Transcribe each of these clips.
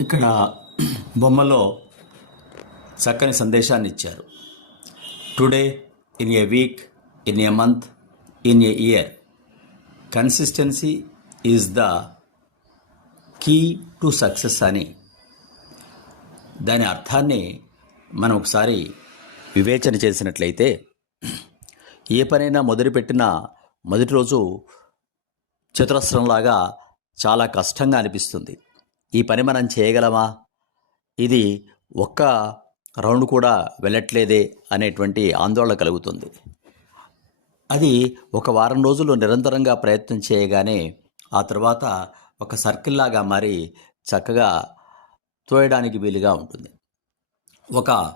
ఇక్కడ బొమ్మలో చక్కని సందేశాన్ని ఇచ్చారు. Today in a week in a month in a year consistency is the key to success అని. దాని అర్థాన్ని మనం ఒకసారి వివేచన చేసినట్లయితే ఏ పనైనా మొదలుపెట్టిన మొదటి రోజు చతురస్రంలాగా చాలా కష్టంగా అనిపిస్తుంది. ఈ పని మనం చేయగలమా? ఇది ఒక్క రౌండ్ కూడా వెళ్ళట్లేదే అనేటువంటి ఆందోళన కలుగుతుంది. అది ఒక వారం రోజులు నిరంతరంగా ప్రయత్నం చేయగానే ఆ తర్వాత ఒక సర్కిల్లాగా మారి చక్కగా తోయడానికి వీలుగా ఉంటుంది. ఒక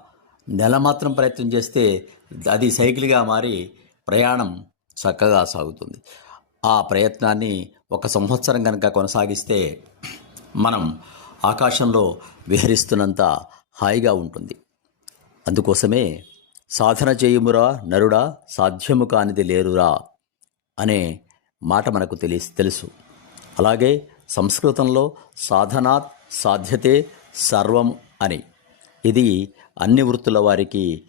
నెల మాత్రం ప్రయత్నం చేస్తే అది సైకిల్గా మారి ప్రయాణం చక్కగా సాగుతుంది. ఆ ప్రయత్నాన్ని ఒక సంవత్సరం కనుక కొనసాగిస్తే మనం ఆకాశంలో విహరిస్తున్నంత హాయిగా ఉంటుంది. అందుకోసమే సాధన చేయుమురా నరుడా సాధ్యము కానిది లేరురా అనే మాట మనకు తెలి తెలుసు. అలాగే సంస్కృతంలో సాధనాత్ సాధ్యతే సర్వం అని. ఇది అన్ని వృత్తుల వారికి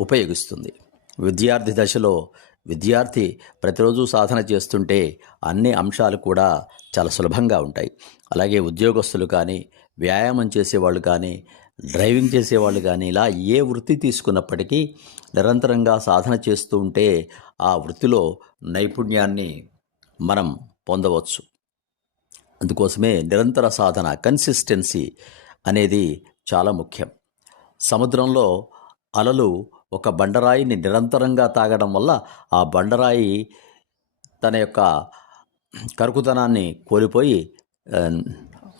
ఉపయోగిస్తుంది. విద్యార్థి దశలో విద్యార్థి ప్రతిరోజు సాధన చేస్తుంటే అన్ని అంశాలు కూడా చాలా సులభంగా ఉంటాయి. అలాగే ఉద్యోగస్తులు కానీ వ్యాయామం చేసేవాళ్ళు కానీ డ్రైవింగ్ చేసేవాళ్ళు కానీ ఇలా ఏ వృత్తి తీసుకున్నప్పటికీ నిరంతరంగా సాధన చేస్తూ ఉంటే ఆ వృత్తిలో నైపుణ్యాన్ని మనం పొందవచ్చు. అందుకోసమే నిరంతర సాధన కన్సిస్టెన్సీ అనేది చాలా ముఖ్యం. సముద్రంలో అలలు ఒక బండరాయిని నిరంతరంగా తాగడం వల్ల ఆ బండరాయి తన యొక్క కరుకుతనాన్ని కోల్పోయి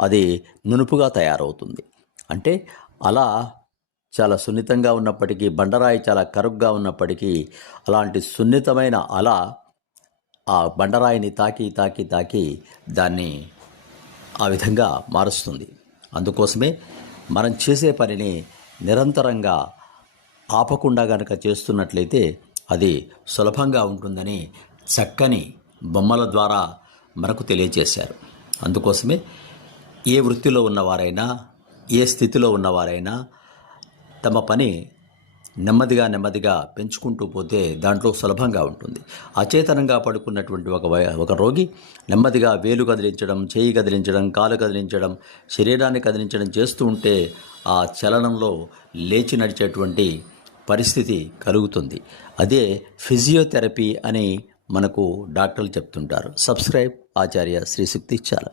అది నునుపుగా తయారవుతుంది. అంటే అలా చాలా సున్నితంగా ఉన్నప్పటికీ బండరాయి చాలా కరుగ్గా ఉన్నప్పటికీ అలాంటి సున్నితమైన అల ఆ బండరాయిని తాకి తాకి తాకి దాన్ని ఆ విధంగా మారుస్తుంది. అందుకోసమే మనం చేసే పనిని నిరంతరంగా ఆపకుండా గనక చేస్తున్నట్లయితే అది సులభంగా ఉంటుందని చక్కని బొమ్మల ద్వారా మనకు తెలియజేశారు. అందుకోసమే ఏ వృత్తిలో ఉన్నవారైనా ఏ స్థితిలో ఉన్నవారైనా తమ పని నెమ్మదిగా నెమ్మదిగా పెంచుకుంటూ పోతే దాంట్లో సులభంగా ఉంటుంది. అచేతనంగా పడుకున్నటువంటి ఒక ఒక రోగి నెమ్మదిగా వేలు కదిలించడం చేయి కదిలించడం కాలు కదిలించడం శరీరాన్ని కదిలించడం చేస్తూ ఉంటే ఆ చలనంలో లేచి నడిచేటువంటి పరిస్థితి కలుగుతుంది. అదే ఫిజియోథెరపీ అని మనకు డాక్టర్లు చెప్తుంటారు. సబ్స్క్రైబ్ ఆచార్య శ్రీశక్తి చాలా